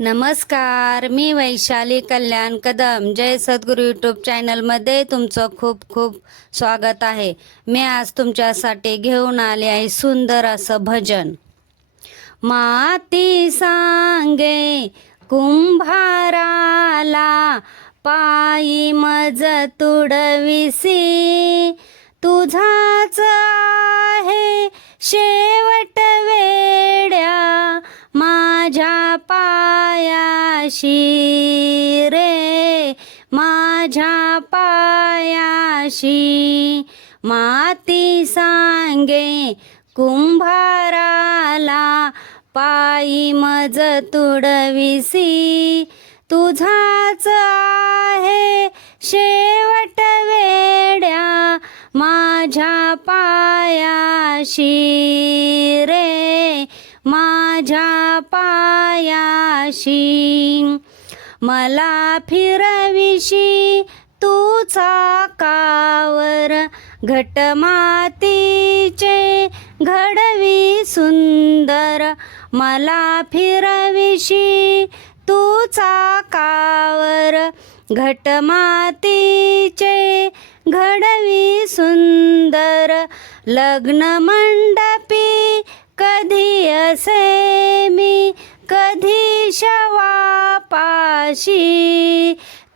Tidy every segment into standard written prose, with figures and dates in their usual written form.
नमस्कार, मी वैशाली कल्याण कदम. जय सद्गुरू यूट्यूब चॅनलमध्ये तुमचं खूप खूप स्वागत आहे. मी आज तुमच्यासाठी घेऊन आले आहे सुंदर असं भजन. माती सांगे कुंभाराला, पायी मज तुडविसी, तुझाच आहे शेवट वेड्या माझ्या पायाशी रे, माझ्या पायाशी. माती सांगे कुंभाराला, पायी मज तुडविसी, तुझाच आहे शेवट वेड्या माझ्या पायाशी रे, माझ्या पायाशी. मला फिरविशी तू चाकावर, घटमातीचे घडवी सुंदर. मला फिरविशी तू चाकावर, घटमातीचे घडवी सुंदर. लग्न मंडपी कधी असे मी, कधी शवापाशी,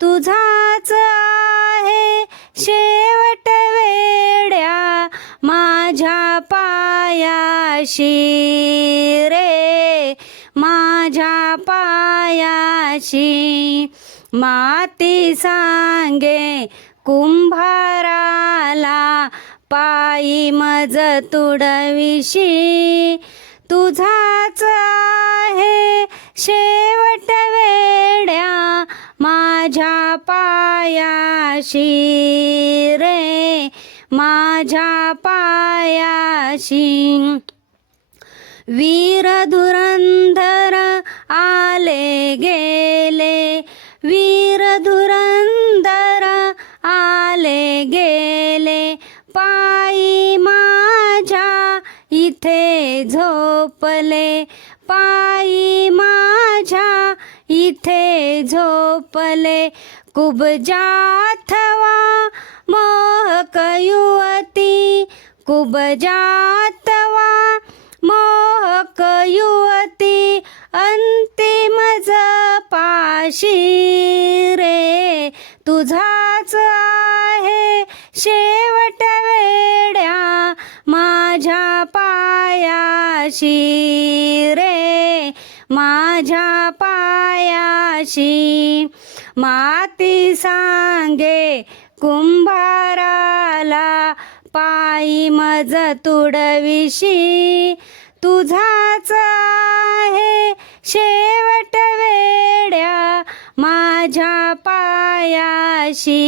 तुझाच आहे शेवट वेड्या माझ्या पायाशी रे, माझ्या पायाशी. माती सांगे कुंभाराला, पायी मज तुडविशी, तुझाच आहे शेवट वेड्या माझ्या पायाशी रे, माझ्या पायाशी. वीर धुरंधर आले गेले, वीर धुरंधर आले गेले, पायी माझ्या इथे झोपले, पायी माझ्या इथे झोपले. कुबजा अथवा मोहक युवती, कुबजा अथवा मोहक युवती, अंतिम पाशी रे, तुझाच आहे शेवट वेड्या माझ्या पायाशी रे, माझ्या पायाशी. माती सांगे कुंभाराला, पायी मज तुडविशी, तुझाच आहे शेवट वेड्या माझ्या पायाशी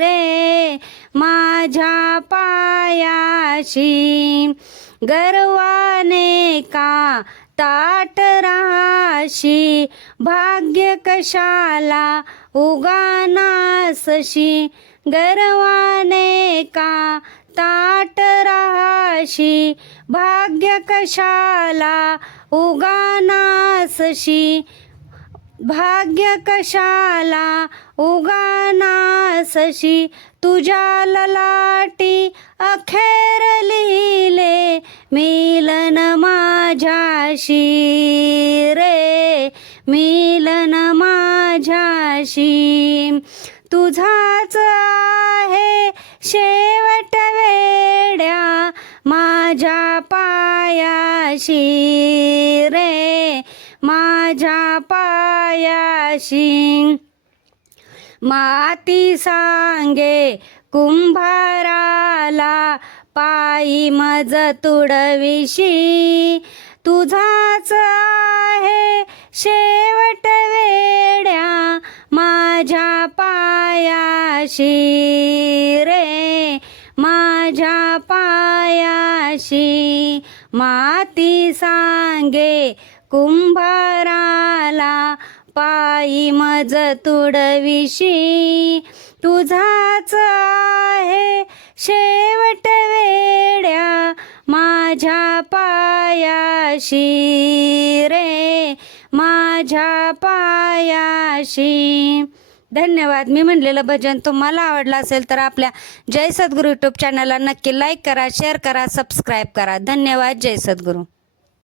रे, माझ्या पायाशी. गर्वाने का ताट राहाशी, भाग्य कशाला उगानासशी, गर्वाने का ताट राहाशी, भाग्य कशाला उगानासशी, भाग्य कशाला उगानासशी. तुझ्या ललाटी अखेर लिहिले, मिलन माझ्याशी रे, मिलन माझ्याशी. तुझाच आहे शेवट वेड्या माझ्या पायाशी रे, माझ्या पायाशी. माती सांगे कुंभाराला, पायी मज तुडविशी, तुझाच आहे शेवट वेड्या माझ्या पायाशी रे, माझ्या पायाशी. माती सांगे कुंभाराला, पायी मज तुडविशी, तुझाच आहे शेवट वेड्या माझ्या पायाशी रे माझ्या पायाशी. धन्यवाद. मी म्हणलेलं भजन तुम्हाला आवडलं असेल तर आपल्या जय सद्गुरू यूट्यूब चॅनलला नक्की लाईक करा, शेअर करा, सबस्क्राईब करा. धन्यवाद. जय सद्गुरू.